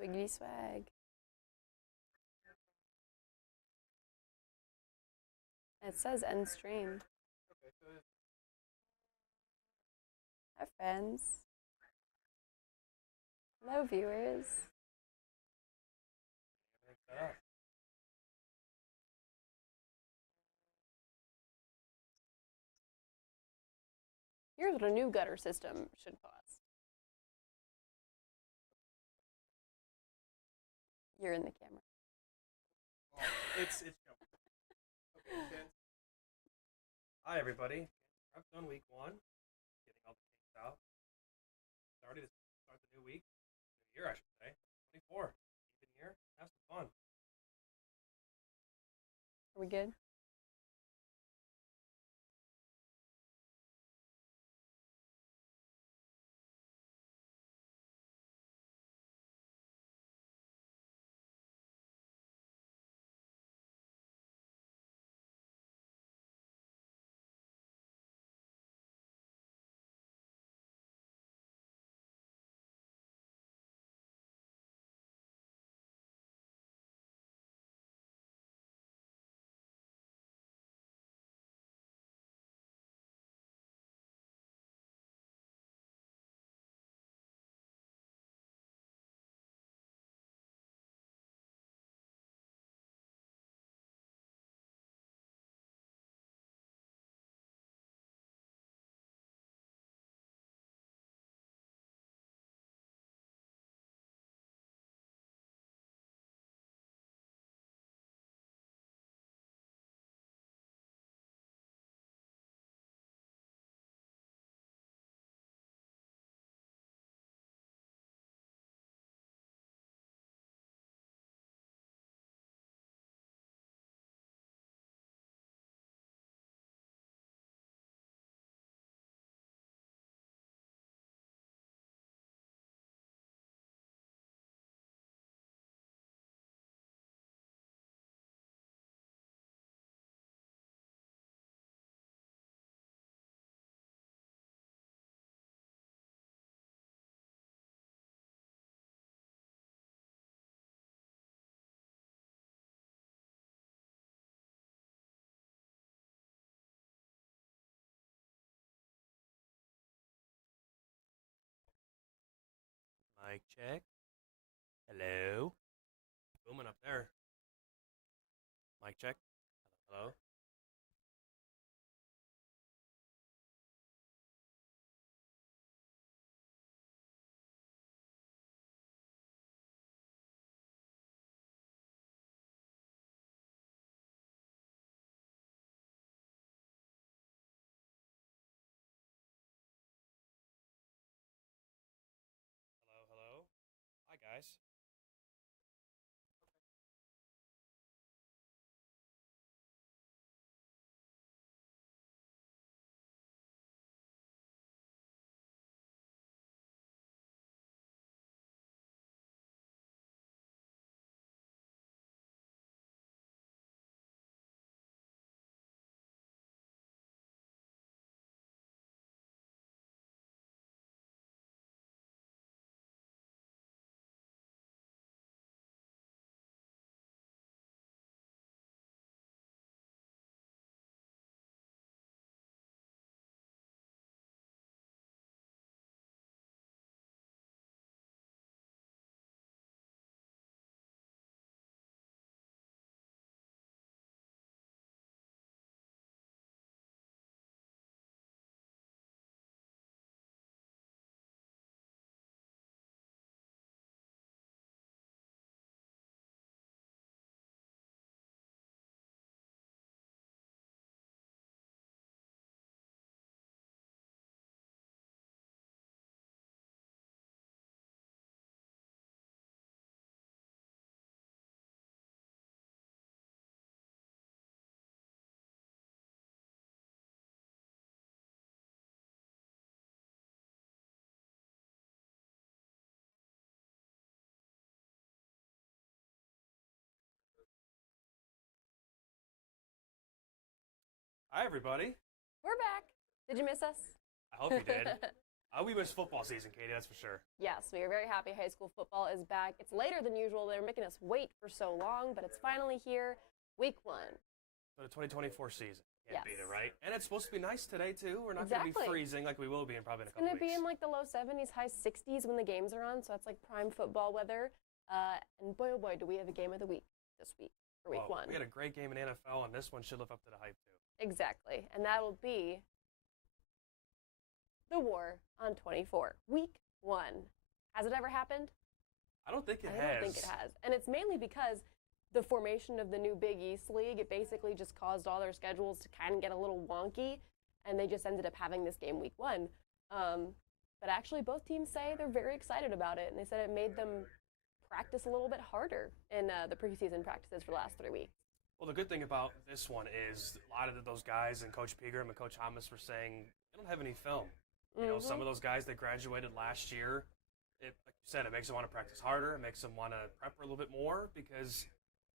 Swiggity swag. It says end stream. Hi, friends. Hello, viewers. Here's what a new gutter system should cost. You're in the camera. Oh, it's jumping. Okay, Jen. Hi, everybody. I've done week 1. Getting all the things out. Started to start the new week. New year, I should say. 24. Even year. Have some fun. Are we good? Mic check. Hello. Booming up there. Mic check. Hello. Hello. Hello. Hi, guys. Hi, everybody. We're back. Did you miss us? I hope you did. We miss football season, Katie, that's for sure. Yes, we are very happy high school football is back. It's later than usual. They're making us wait for so long, but it's finally here. Week 1. So the 2024 season. Can't Yes. beat it, right? And it's supposed to be nice today, too. We're not going to be Exactly. freezing like we will be in probably in a It's couple going to weeks. be in like the low 70s, high 60s when the games are on, so that's like prime football weather. And boy, oh boy, do we have a game of the week this week for week 1. We had a great game in the NFL, and this one should live up to the hype, too. Exactly. And that'll be the War on 24. Week 1. Has it ever happened? I don't think it has. I don't think it has. And it's mainly because the formation of the new Big East League, it basically just caused all their schedules to kind of get a little wonky, and they just ended up having this game week 1. But actually, both teams say they're very excited about it, and they said it made them practice a little bit harder in the preseason practices for the last 3 weeks. Well, the good thing about this one is a lot of those guys and Coach Pegram and Coach Thomas were saying they don't have any film. You know, some of those guys that graduated last year, like you said, it makes them want to practice harder. It makes them want to prep a little bit more because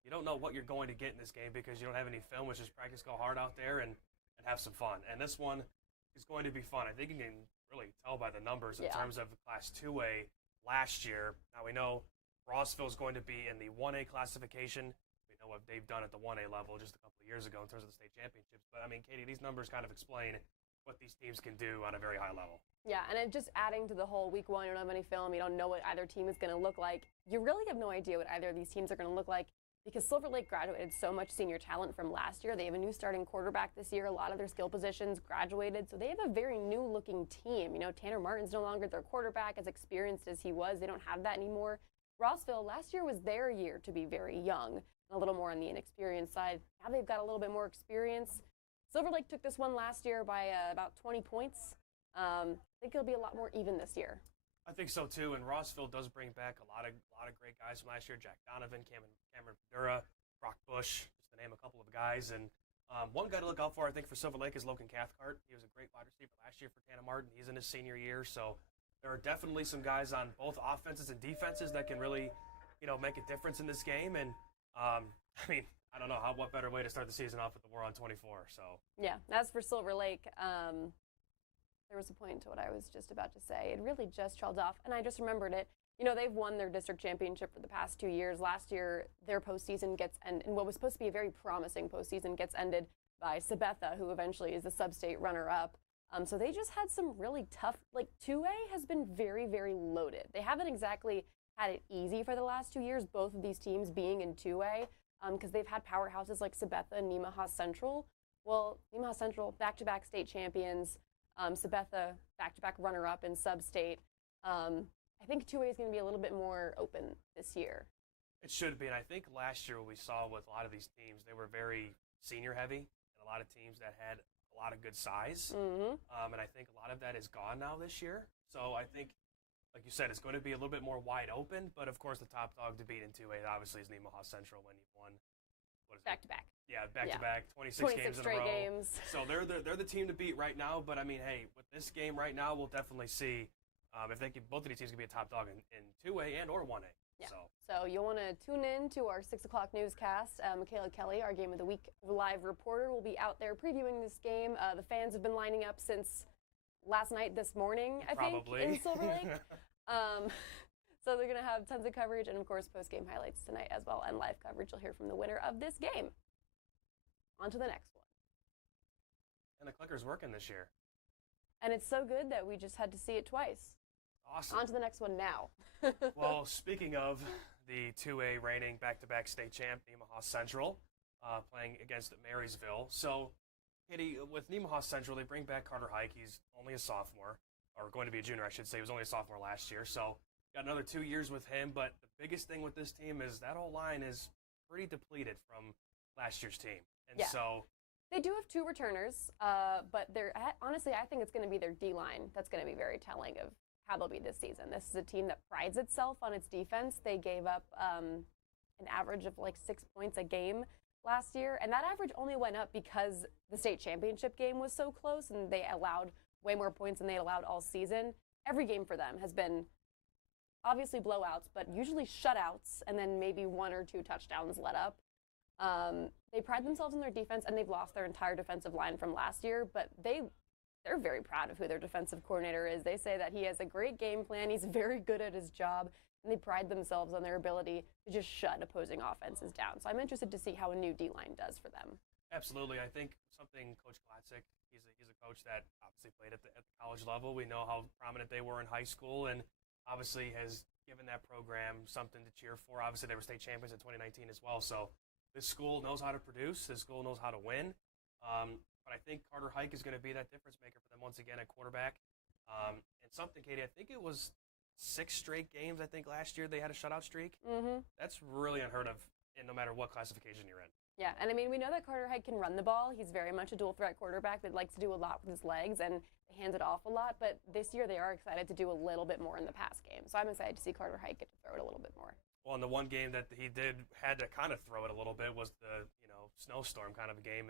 you don't know what you're going to get in this game because you don't have any film, which is practice, go hard out there and have some fun. And this one is going to be fun. I think you can really tell by the numbers in terms of Class 2A last year. Now we know Rossville is going to be in the 1A classification. We know what they've done at the 1A level just a couple of years ago in terms of the state championships. But, I mean, Katie, these numbers kind of explain what these teams can do on a very high level. Yeah, and it just adding to the whole week 1, you don't have any film, you don't know what either team is going to look like. You really have no idea what either of these teams are going to look like because Silver Lake graduated so much senior talent from last year. They have a new starting quarterback this year. A lot of their skill positions graduated, so they have a very new-looking team. You know, Tanner Martin's no longer their quarterback, as experienced as he was. They don't have that anymore. Rossville, last year was their year to be very young, a little more on the inexperienced side. Now they've got a little bit more experience. Silver Lake took this one last year by about 20 points. I think it'll be a lot more even this year. I think so too, and Rossville does bring back a lot of great guys from last year. Jack Donovan, Cameron Padura, Brock Bush, just to name a couple of guys. And one guy to look out for, I think, for Silver Lake is Logan Cathcart. He was a great wide receiver last year for Tanner Martin. He's in his senior year, so there are definitely some guys on both offenses and defenses that can really, make a difference in this game. And I mean, I don't know what better way to start the season off with the War on 24. So yeah, as for Silver Lake, there was a point to what I was just about to say. It really just trailed off, and I just remembered it. They've won their district championship for the past 2 years. Last year, their postseason and what was supposed to be a very promising postseason gets ended by Sabetha, who eventually is the sub-state runner-up. So they just had some really tough, 2A has been very, very loaded. They haven't exactly had it easy for the last 2 years, both of these teams being in 2A, because they've had powerhouses like Sabetha and Nemaha Central. Well, Nemaha Central, back-to-back state champions, Sabetha, back-to-back runner-up in sub-state. I think 2A is going to be a little bit more open this year. It should be, and I think last year what we saw with a lot of these teams, they were very senior-heavy, and a lot of teams that had a lot of good size. And I think a lot of that is gone now this year. So I think, like you said, it's going to be a little bit more wide open, but of course the top dog to beat in 2A obviously is Nemaha Central when he won. Back-to-back. Yeah, back-to-back, 26 games in a row. Games. So they're the team to beat right now, but I mean, hey, with this game right now, we'll definitely see if both of these teams can be a top dog in 2A and or 1A. Yeah. So you'll want to tune in to our 6 o'clock newscast. Michaela Kelly, our Game of the Week live reporter, will be out there previewing this game. The fans have been lining up since last night, this morning, I think, in Silver Lake. So they're going to have tons of coverage and, of course, post-game highlights tonight as well, and live coverage. You'll hear from the winner of this game. On to the next one. And the clicker's working this year. And it's so good that we just had to see it twice. Awesome. On to the next one now. Well, speaking of the 2A reigning back-to-back state champ, Nemaha Central, playing against Marysville. So, Katie, with Nemaha Central, they bring back Carter Hike. He's only a sophomore, or going to be a junior, I should say. He was only a sophomore last year. So, got another 2 years with him. But the biggest thing with this team is that whole line is pretty depleted from last year's team. And so they do have 2 returners, but honestly, I think it's going to be their D-line that's going to be very telling of how they'll be this season. This is a team that prides itself on its defense. They gave up an average of 6 points a game last year, and that average only went up because the state championship game was so close, and they allowed way more points than they allowed all season. Every game for them has been obviously blowouts, but usually shutouts, and then maybe 1 or 2 touchdowns let up. They pride themselves in their defense, and they've lost their entire defensive line from last year, but they they're very proud of who their defensive coordinator is. They say that he has a great game plan. He's very good at his job, and they pride themselves on their ability to just shut opposing offenses down. So I'm interested to see how a new D-line does for them. Absolutely. I think something Coach Glatzik, he's a coach that obviously played at the college level. We know how prominent they were in high school, and obviously has given that program something to cheer for. Obviously, they were state champions in 2019 as well. So this school knows how to produce. This school knows how to win. But I think Carter Hike is going to be that difference maker for them once again at quarterback. And something, Katie, I think it was 6 straight games, I think, last year they had a shutout streak. Mm-hmm. That's really unheard of, no matter what classification you're in. Yeah, and I mean, we know that Carter Hike can run the ball. He's very much a dual-threat quarterback that likes to do a lot with his legs and hands it off a lot. But this year they are excited to do a little bit more in the pass game. So I'm excited to see Carter Hike get to throw it a little bit more. Well, and the one game that he had to kind of throw it a little bit was the snowstorm kind of a game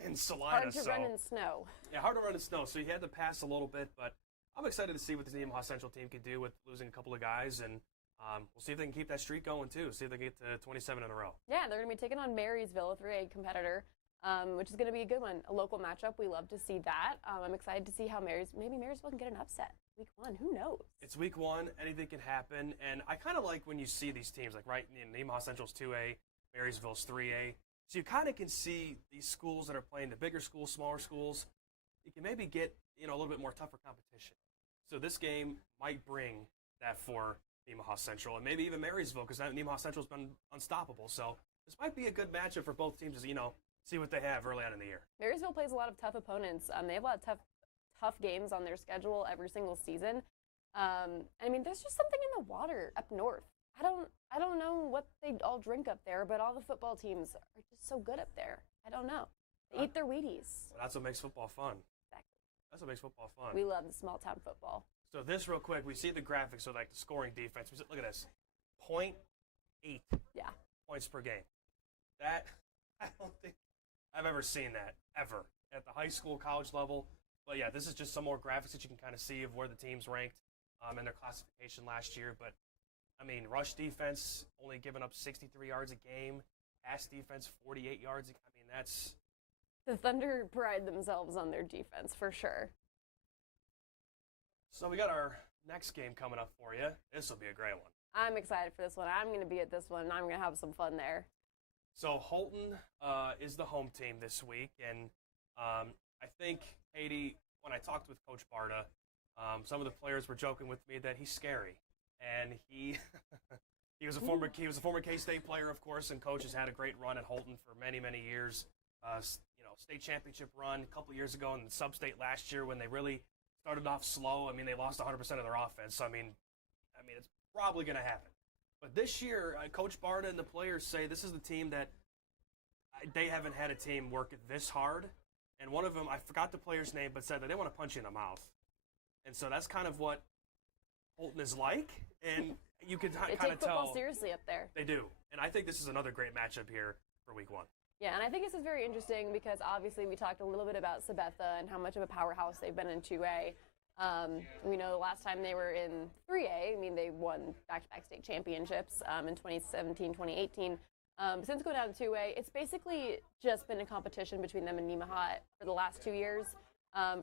in Salina. Hard to run in snow. Yeah, hard to run in snow. So he had to pass a little bit, but I'm excited to see what the Nemaha Central team can do with losing a couple of guys, and we'll see if they can keep that streak going too. See if they can get to 27 in a row. Yeah, they're going to be taking on Marysville, a 3A competitor, which is going to be a good one. A local matchup. We love to see that. I'm excited to see how maybe Marysville can get an upset. Week 1, who knows? It's week 1. Anything can happen, and I kind of like when you see these teams, like Nemaha Central's 2A, Marysville's 3A. So you kind of can see these schools that are playing the bigger schools, smaller schools. You can maybe get a little bit more tougher competition. So this game might bring that for Nemaha Central and maybe even Marysville, because Nemaha Central's been unstoppable. So this might be a good matchup for both teams to see what they have early on in the year. Marysville plays a lot of tough opponents. They have a lot of tough games on their schedule every single season. I mean, there's just something in the water up north. I don't know what they all drink up there, but all the football teams are just so good up there. I don't know. They eat their Wheaties. Well, that's what makes football fun. Exactly. That's what makes football fun. We love the small town football. So this real quick, we see the graphics, so like the scoring defense. Look at this, 0.8 points per game. That, I don't think I've ever seen that, ever, at the high school, college level. But yeah, this is just some more graphics that you can kind of see of where the teams ranked in their classification last year. But I mean, rush defense only giving up 63 yards a game. Pass defense, 48 yards. I mean, that's... The Thunder pride themselves on their defense, for sure. So we got our next game coming up for you. This will be a great one. I'm excited for this one. I'm going to be at this one, and I'm going to have some fun there. So Holton is the home team this week, and I think, Katie, when I talked with Coach Barta, some of the players were joking with me that he's scary. And he was a former K-State player, of course, and Coach has had a great run at Holton for many, many years. State championship run a couple years ago, and sub-state last year when they really started off slow. I mean, they lost 100% of their offense. So I mean, it's probably going to happen. But this year, Coach Barta and the players say this is the team that they haven't had a team work this hard. And one of them, I forgot the player's name, but said that they want to punch you in the mouth. And so that's kind of what Holton is like, and you can kind of tell. They take football seriously up there. They do, and I think this is another great matchup here for week 1. Yeah, and I think this is very interesting because obviously we talked a little bit about Sabetha and how much of a powerhouse they've been in 2A. We know the last time they were in 3A, I mean, they won back-to-back state championships in 2017, 2018. Since going down to 2A, it's basically just been a competition between them and Nemaha for the last 2 years.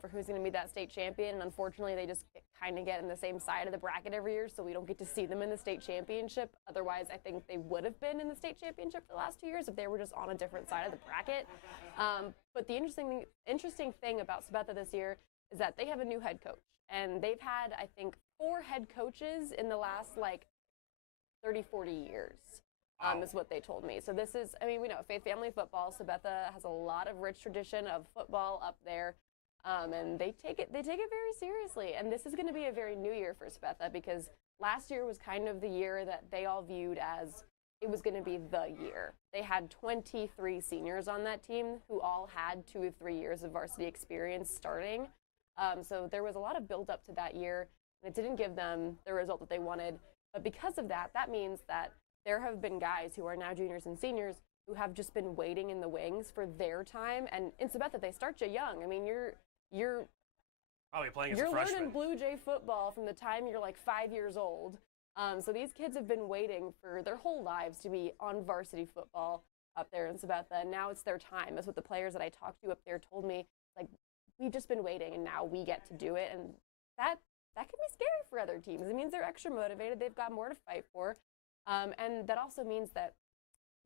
For who's going to be that state champion. And unfortunately, they just kind of get in the same side of the bracket every year, so we don't get to see them in the state championship. Otherwise, I think they would have been in the state championship for the last 2 years if they were just on a different side of the bracket. But the interesting thing about Sabetha this year is that they have a new head coach. And they've had, I think, 4 head coaches in the last, 30, 40 years. Is what they told me. So this is, I mean, we know Faith Family Football. Sabetha has a lot of rich tradition of football up there. And they take it very seriously. And this is going to be a very new year for Sabetha because last year was kind of the year that they all viewed as it was going to be the year. They had 23 seniors on that team who all had 2 or 3 years of varsity experience starting. So there was a lot of build up to that year, and it didn't give them the result that they wanted. But because of that, that means that there have been guys who are now juniors and seniors who have just been waiting in the wings for their time. And in Sabetha, they start you young. I mean, you're probably playing as a freshman. You're learning Blue Jay football from the time you're 5 years old. So these kids have been waiting for their whole lives to be on varsity football up there in Sabetha, and now it's their time. That's what the players that I talked to up there told me. we've just been waiting, and now we get to do it, and that can be scary for other teams. It means they're extra motivated. They've got more to fight for, and that also means that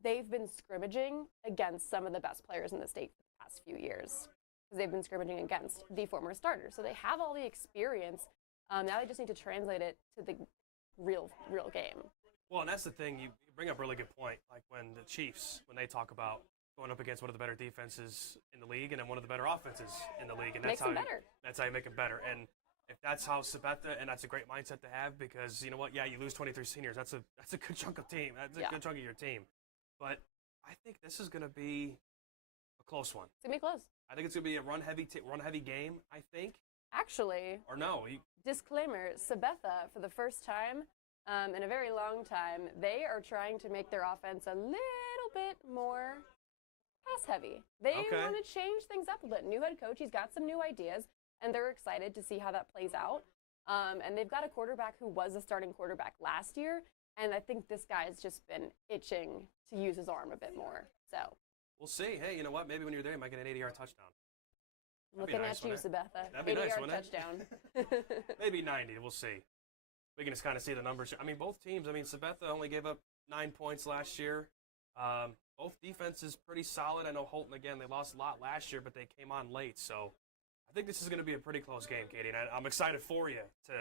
they've been scrimmaging against some of the best players in the state for the past few years because they've been scrimmaging against the former starters. So they have all the experience. Now they just need to translate it to the real game. Well, and that's the thing. You bring up a really good point. Like when the Chiefs, when they talk about going up against one of the better defenses in the league and then one of the better offenses in the league, and that's how you make it better. And if that's how Sabetha, and that's a great mindset to have, because you know what? Yeah, you lose 23 seniors. That's a good chunk of team. That's a good chunk of your team. But I think this is going to be a close one. It's going to be close. I think it's going to be a run heavy game, I think. Actually, or no. Disclaimer, Sabetha, for the first time in a very long time, they are trying to make their offense a little bit more pass heavy. They want to change things up a bit. New head coach, he's got some new ideas, and they're excited to see how that plays out. And they've got a quarterback who was a starting quarterback last year, and I think this guy's just been itching to use his arm a bit more. So we'll see. Hey, you know what? Maybe when you're there, you might get an 80-yard touchdown. Looking at you, Sabetha. That'd be nice, 80-yard touchdown. Maybe 90. We'll see. We can just kind of see the numbers. I mean, both teams. I mean, Sabetha only gave up 9 points last year. Both defenses pretty solid. I know Holton, again, they lost a lot last year, but they came on late. So I think this is going to be a pretty close game, Katie. And I'm excited for you to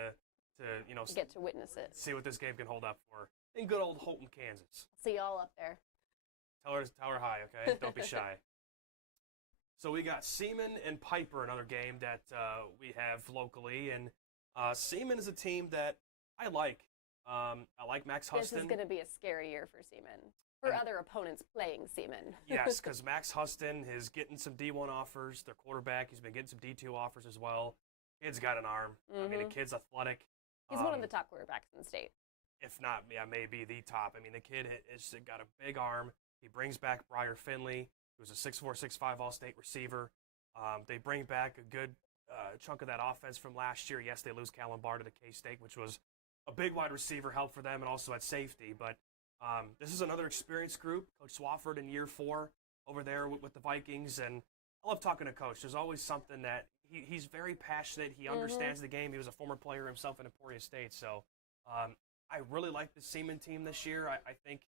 get to witness it. See what this game can hold up for in good old Holton, Kansas. See y'all up there. Tell her hi, okay? Don't be shy. So we got Seaman and Piper, another game that we have locally. And Seaman is a team that I like. I like Max Huston. This is going to be a scary year for Seaman. For other opponents playing Seaman. Yes, because Max Huston is getting some D1 offers. Their quarterback, he's been getting some D2 offers as well. Kid's got an arm. I mean, the kid's athletic. He's one of the top quarterbacks in the state. If not, maybe the top. I mean, the kid has got a big arm. He brings back Briar Finley, who's a 6'4", 6'5" All-State receiver. They bring back a good chunk of that offense from last year. Yes, they lose Callum Barr to the K-State, which was a big wide receiver help for them and also at safety. But this is another experienced group. Coach Swafford in year 4 over there with the Vikings. And I love talking to Coach. There's always something that he's very passionate. He understands the game. He was a former player himself in Emporia State. So I really like the Seaman team this year. I think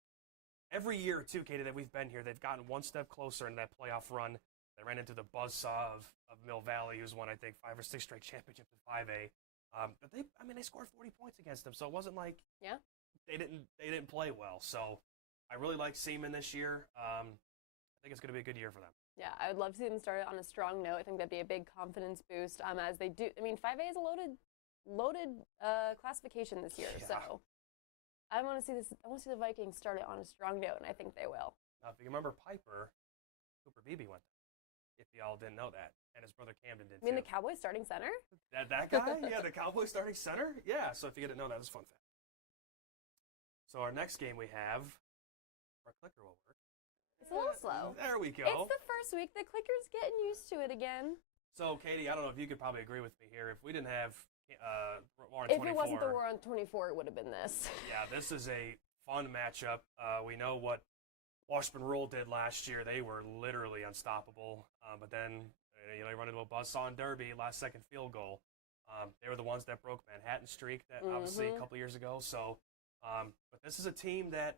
every year, too, Katie, that we've been here, they've gotten one step closer in that playoff run. They ran into the buzzsaw of Mill Valley, who's won, I think, 5 or 6 straight championships in 5A. But they scored 40 points against them, so it wasn't like they didn't play well. So I really like Seaman this year. I think it's going to be a good year for them. Yeah, I would love to see them start on a strong note. I think that'd be a big confidence boost as they do. I mean, 5A is a loaded classification this year, so I want to see this. I want to see the Vikings start it on a strong note, and I think they will. Now, if you remember Piper, Cooper Beebe went there. If y'all didn't know that, and his brother Camden did. You mean the Cowboys starting center? That guy? Yeah, the Cowboys starting center. Yeah. So if you didn't know that, it's a fun fact. So our next game we have, our clicker will work. It's a little slow. There we go. It's the first week. The clicker's getting used to it again. So Katie, I don't know if you could probably agree with me here. If we didn't have War on 24. If it wasn't the War on 24, it would have been this. Yeah, this is a fun matchup. We know what Washburn Rural did last year. They were literally unstoppable. But then, they run into a buzzsaw in Derby, last second field goal. They were the ones that broke Manhattan streak that obviously a couple years ago. So, but this is a team that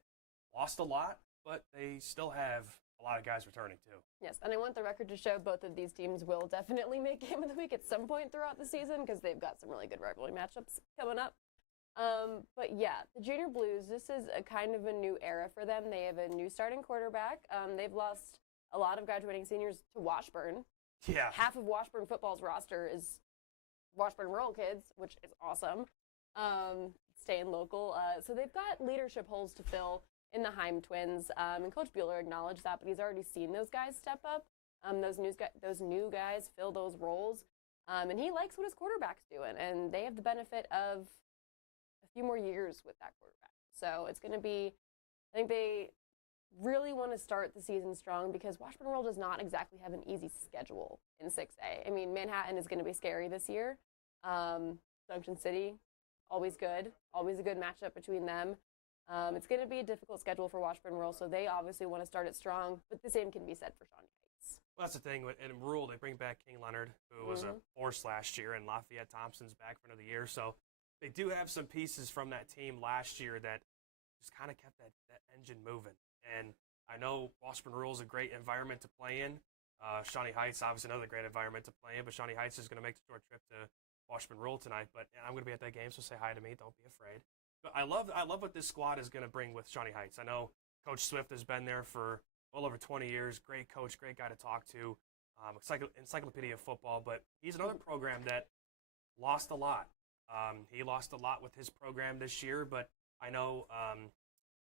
lost a lot, but they still have a lot of guys returning too. Yes, and I want the record to show both of these teams will definitely make Game of the Week at some point throughout the season because they've got some really good rivalry matchups coming up. But yeah, the Junior Blues, this is a kind of a new era for them. They have a new starting quarterback. They've lost a lot of graduating seniors to Washburn. Yeah. Half of Washburn football's roster is Washburn Rural kids, which is awesome. Staying local. So they've got leadership holes to fill in the Heim twins. And Coach Bueller acknowledged that, but he's already seen those guys step up. Those new guys fill those roles. And he likes what his quarterback's doing. And they have the benefit of a few more years with that quarterback. So it's going to be, I think they really want to start the season strong because Washburn Rural does not exactly have an easy schedule in 6A. I mean, Manhattan is going to be scary this year. Junction City, always good. Always a good matchup between them. It's going to be a difficult schedule for Washburn Rural, so they obviously want to start it strong, but the same can be said for Shawnee Heights. Well, that's the thing. In Rule, they bring back King Leonard, who was a force last year, and Lafayette Thompson's back for another year. So they do have some pieces from that team last year that just kind of kept that engine moving. And I know Washburn Rural is a great environment to play in. Shawnee Heights, obviously another great environment to play in, but Shawnee Heights is going to make the short trip to Washburn Rural tonight. But I'm going to be at that game, so say hi to me. Don't be afraid. But I love what this squad is going to bring with Shawnee Heights. I know Coach Swift has been there for well over 20 years. Great coach, great guy to talk to. Encyclopedia of football, but he's another program that lost a lot. He lost a lot with his program this year, but I know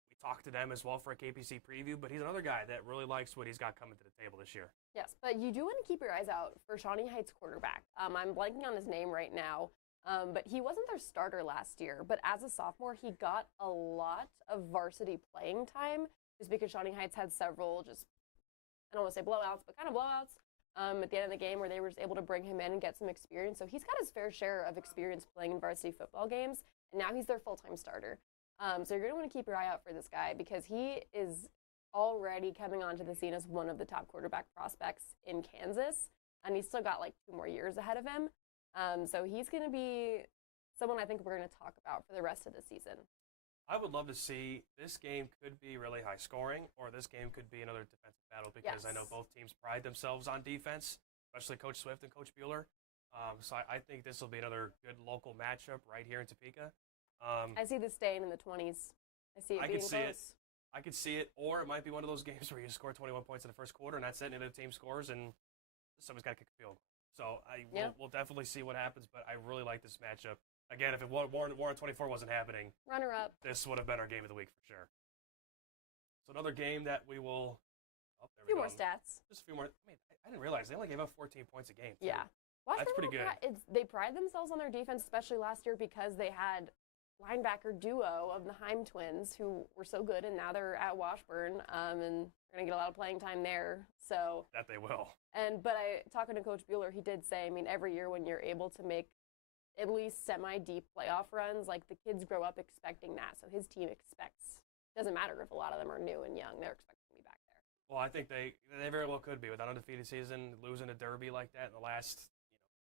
we talked to them as well for a KPC preview, but he's another guy that really likes what he's got coming to the table this year. Yes, but you do want to keep your eyes out for Shawnee Heights quarterback. I'm blanking on his name right now, but he wasn't their starter last year, but as a sophomore, he got a lot of varsity playing time just because Shawnee Heights had several I don't want to say blowouts, but kind of blowouts at the end of the game where they were just able to bring him in and get some experience. So he's got his fair share of experience playing in varsity football games, and now he's their full-time starter. So you're going to want to keep your eye out for this guy because he is already coming onto the scene as one of the top quarterback prospects in Kansas, and he's still got like 2 more years ahead of him. So he's going to be someone I think we're going to talk about for the rest of the season. I would love to see this game could be really high scoring, or this game could be another defensive battle because I know both teams pride themselves on defense, especially Coach Swift and Coach Bueller. So I think this will be another good local matchup right here in Topeka. I see this staying in the 20s. I see it being close. I could see it, or it might be one of those games where you score 21 points in the first quarter, and that's it, and the other team scores, and somebody's got to kick a field goal. So we'll definitely see what happens, but I really like this matchup. Again, if Warren 24 wasn't happening, runner-up, this would have been our game of the week for sure. So another game that we will. A few more stats. Just a few more. I mean, I didn't realize they only gave up 14 points a game. Yeah, that's pretty good. They pride themselves on their defense, especially last year because they had linebacker duo of the Heim twins who were so good, and now they're at Washburn, and they're gonna get a lot of playing time there. So that they will. But talking to Coach Bueller, he did say, I mean, every year when you're able to make at least semi-deep playoff runs, like the kids grow up expecting that. So his team expects. Doesn't matter if a lot of them are new and young; they're expecting to be back there. Well, I think they very well could be with an undefeated season, losing a derby like that in the last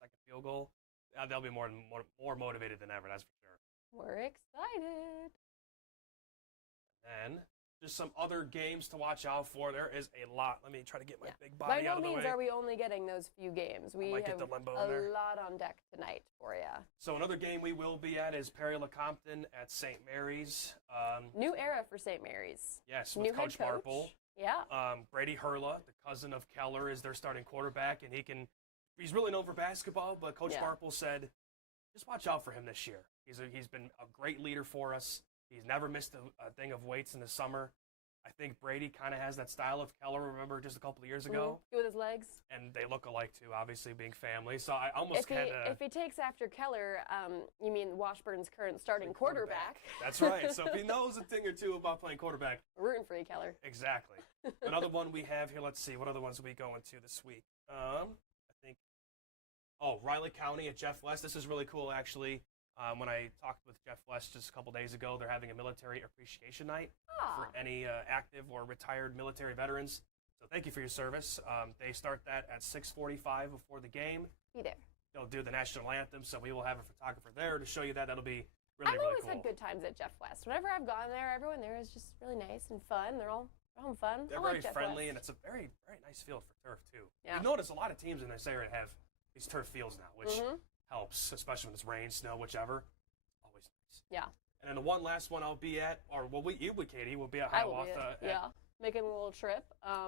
second field goal. They'll be more motivated than ever. That's for sure. We're excited. And just some other games to watch out for. There is a lot. Let me try to get my big body out of the way. By no means are we only getting those few games. We have a lot on deck tonight for you. So another game we will be at is Perry-LeCompton at St. Mary's. New era for St. Mary's. Yes, with Coach Marple. Yeah. Brady Hurla, the cousin of Keller, is their starting quarterback, and he's really known for basketball, but Coach Marple said, just watch out for him this year. He's been a great leader for us. He's never missed a thing of weights in the summer. I think Brady kind of has that style of Keller, remember, just a couple of years ago. With his legs. And they look alike, too, obviously, being family. So I almost kind of... If he takes after Keller, you mean Washburn's current starting quarterback. That's right. So if he knows a thing or two about playing quarterback... We're rooting for you, Keller. Exactly. Another one we have here, let's see, what other ones are we going to this week? I think... Riley County at Jeff West. This is really cool, actually. When I talked with Jeff West just a couple days ago, they're having a military appreciation night for any active or retired military veterans. So thank you for your service. They start that at 6:45 before the game. Be there. They'll do the national anthem, so we will have a photographer there to show you that. That'll be really, I've really always had good times at Jeff West. Whenever I've gone there, everyone there is just really nice and fun. They're all having fun. They're very friendly, and it's a very, very nice field for turf, too. Yeah. You notice a lot of teams in this area have these turf fields now, which helps, especially when it's rain, snow, whichever. Always nice. Yeah. And then the one last one I'll be at, Katie, will be at Hiawatha. Making a little trip.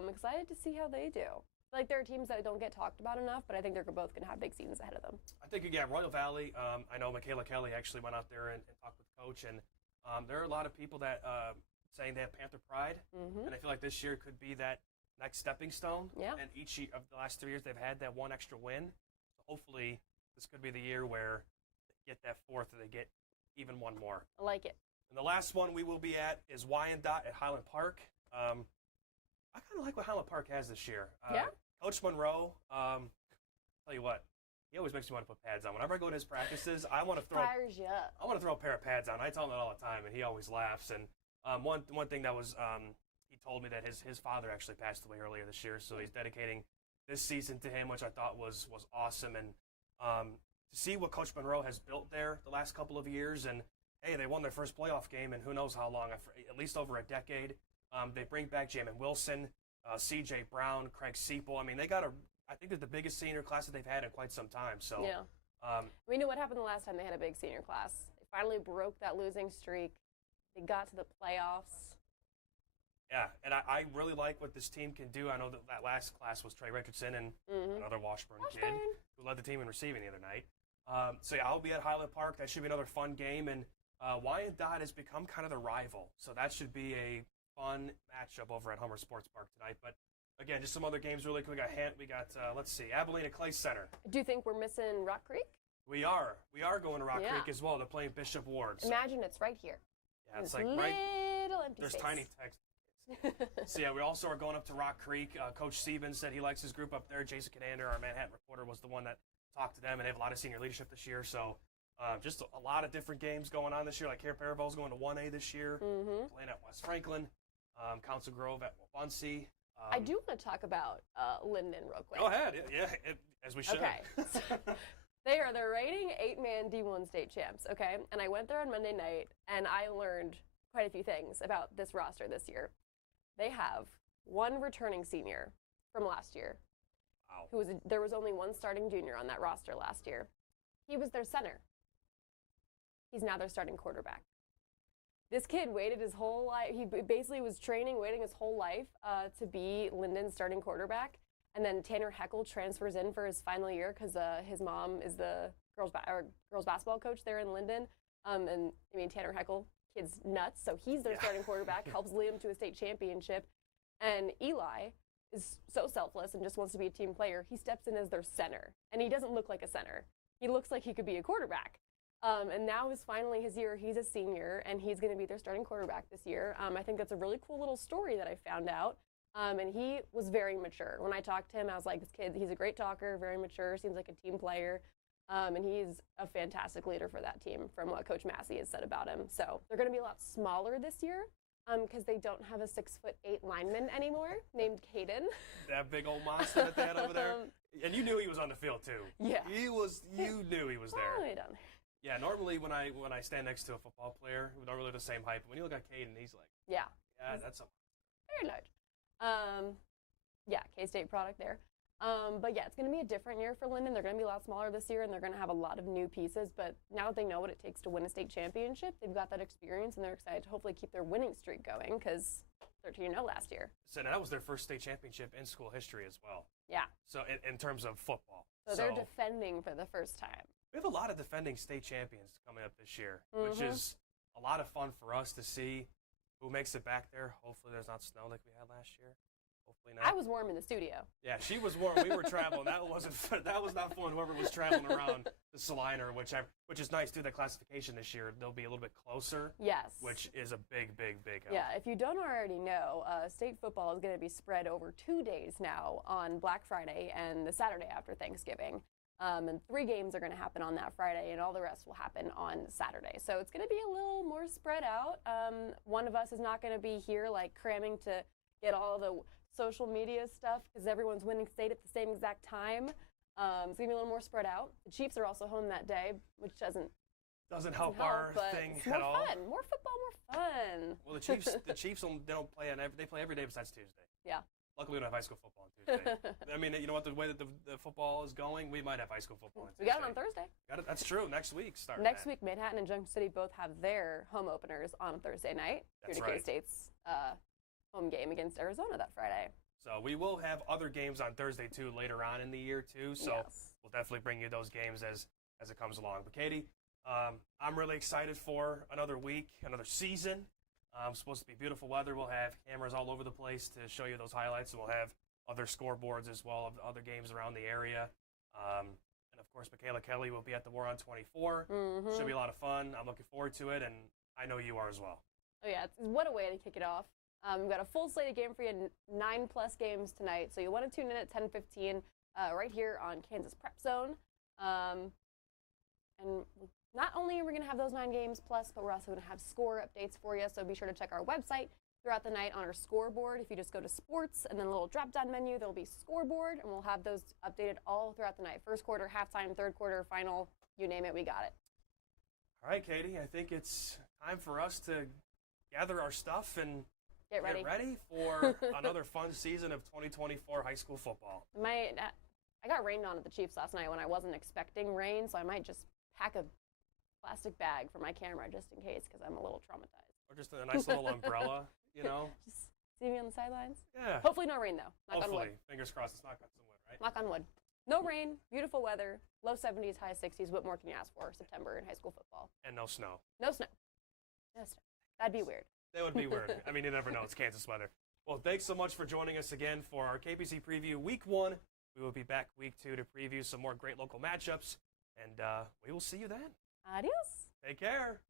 Excited to see how they do. Like, there are teams that don't get talked about enough, but I think they're both going to have big seasons ahead of them. I think, Royal Valley, I know Michaela Kelly actually went out there and talked with the coach, and there are a lot of people that saying they have Panther pride, and I feel like this year could be that next stepping stone. Yeah. And each of the last 3 years, they've had that one extra win. So hopefully, this could be the year where they get that fourth, or they get even one more. I like it. And the last one we will be at is Wyandotte at Highland Park. I kind of like what Highland Park has this year. Coach Monroe, tell you what, he always makes me want to put pads on. Whenever I go to his practices, I want to throw fires you up. I want to throw a pair of pads on. I tell him that all the time, and he always laughs. And one thing that was he told me that his father actually passed away earlier this year, so he's dedicating this season to him, which I thought was awesome. And to see what Coach Monroe has built there the last couple of years, and hey, they won their first playoff game in who knows how long, at least over a decade. They bring back Jamin Wilson, C.J. Brown, Craig Seipel. I mean, I think they're the biggest senior class that they've had in quite some time. So yeah. We knew what happened the last time they had a big senior class. They finally broke that losing streak. They got to the playoffs. Yeah, and I really like what this team can do. I know that last class was Trey Richardson and another Washburn kid who led the team in receiving the other night. So, yeah, I'll be at Highland Park. That should be another fun game. And Wyandotte has become kind of the rival. So that should be a fun matchup over at Hummer Sports Park tonight. But, again, just some other games really quick. We got let's see, Abilene at Clay Center. Do you think we're missing Rock Creek? We are. We are going to Rock Creek as well. They're playing Bishop Ward. So. Imagine it's right here. Yeah, it's like little empty there's space. tiny text. So, yeah, we also are going up to Rock Creek. Coach Siebens said he likes his group up there. Jason Canander, our Manhattan reporter, was the one that talked to them, and they have a lot of senior leadership this year. So, just a lot of different games going on this year. Like, Care Parabell's going to 1A this year, playing at West Franklin, Council Grove at Wabunsee. I do want to talk about Linden real quick. Go ahead. Yeah, as we should. Okay. They are the reigning 8-man D1 state champs, okay? And I went there on Monday night, and I learned quite a few things about this roster this year. They have one returning senior from last year. Wow. There was only one starting junior on that roster last year. He was their center. He's now their starting quarterback. This kid waited his whole life. He basically was waiting his whole life to be Linden's starting quarterback. And then Tanner Heckel transfers in for his final year because his mom is the girls basketball coach there in Linden. And I mean, Tanner Heckel, kid's nuts. So he's their starting quarterback, helps lead them to a state championship. And Eli is so selfless and just wants to be a team player. He steps in as their center. And he doesn't look like a center. He looks like he could be a quarterback. And now is finally his year. He's a senior, and he's going to be their starting quarterback this year. I think that's a really cool little story that I found out. And he was very mature. When I talked to him, I was like, this kid, he's a great talker, very mature, seems like a team player. And he's a fantastic leader for that team from what Coach Massey has said about him. So they're going to be a lot smaller this year because they don't have a 6'8" lineman anymore named Caden. That big old monster that they had over there. And you knew he was on the field, too. Yeah. You knew he was there. Probably done. Yeah, normally when I stand next to a football player, we're not really the same height, but when you look at Caden, he's like, yeah, that's a very large. Yeah, K-State product there. But yeah, it's going to be a different year for Linden. They're going to be a lot smaller this year, and they're going to have a lot of new pieces. But now that they know what it takes to win a state championship, they've got that experience, and they're excited to hopefully keep their winning streak going because 13-0 last year. So that was their first state championship in school history as well. Yeah. So in terms of football. So they're defending for the first time. We have a lot of defending state champions coming up this year, which is a lot of fun for us to see who makes it back there. Hopefully there's not snow like we had last year. Hopefully not. I was warm in the studio. Yeah, she was warm. We were traveling. That was not fun. Whoever was traveling around the Salina or whichever, which is nice too. The classification this year, they'll be a little bit closer. Yes. Which is a big help. Yeah, if you don't already know, state football is going to be spread over 2 days now on Black Friday and the Saturday after Thanksgiving. And 3 games are going to happen on that Friday, and all the rest will happen on Saturday. So it's going to be a little more spread out. One of us is not going to be here, like, cramming to get all the social media stuff because everyone's winning state at the same exact time. It's going to be a little more spread out. The Chiefs are also home that day, which doesn't help our thing at all. More fun. More football, more fun. Well, the Chiefs they play every day besides Tuesday. Yeah. Luckily, we don't have high school football on Tuesday. I mean, you know what? The way that the football is going, we might have high school football on Tuesday. We got it on Thursday. That's true. Next week starting. Next week, Manhattan and Junction City both have their home openers on Thursday night. That's due to K-State's home game against Arizona that Friday. So we will have other games on Thursday, too, later on in the year, too. So we'll definitely bring you those games as it comes along. But, Katie, I'm really excited for another week, another season. Supposed to be beautiful weather. We'll have cameras all over the place to show you those highlights, and we'll have other scoreboards as well of other games around the area. And, of course, Michaela Kelly will be at the War on 24. Should be a lot of fun. I'm looking forward to it, and I know you are as well. Oh, yeah. What a way to kick it off. We've got a full slate of game for you, 9+ games tonight. So you want to tune in at 10:15 right here on Kansas Prep Zone. And not only are we going to have those 9 games plus, but we're also going to have score updates for you. So be sure to check our website, throughout the night on our scoreboard. If you just go to sports and then a little drop-down menu, there'll be scoreboard, and we'll have those updated all throughout the night. First quarter, halftime, third quarter, final, you name it, we got it. All right, Katie, I think it's time for us to gather our stuff and get ready for another fun season of 2024 high school football. I got rained on at the Chiefs last night when I wasn't expecting rain, so I might just pack a plastic bag for my camera just in case because I'm a little traumatized. Or just a nice little umbrella, you know? Just see me on the sidelines? Yeah. Hopefully no rain, though. Knock on wood. Hopefully. Fingers crossed it's not got some wood, right? Knock on wood. No rain, beautiful weather, low 70s, high 60s. What more can you ask for September in high school football? And no snow. No snow. No snow. That'd be weird. That would be weird. I mean, you never know. It's Kansas weather. Well, thanks so much for joining us again for our KPZ preview week 1. We will be back week 2 to preview some more great local matchups, and we will see you then. Adios. Take care.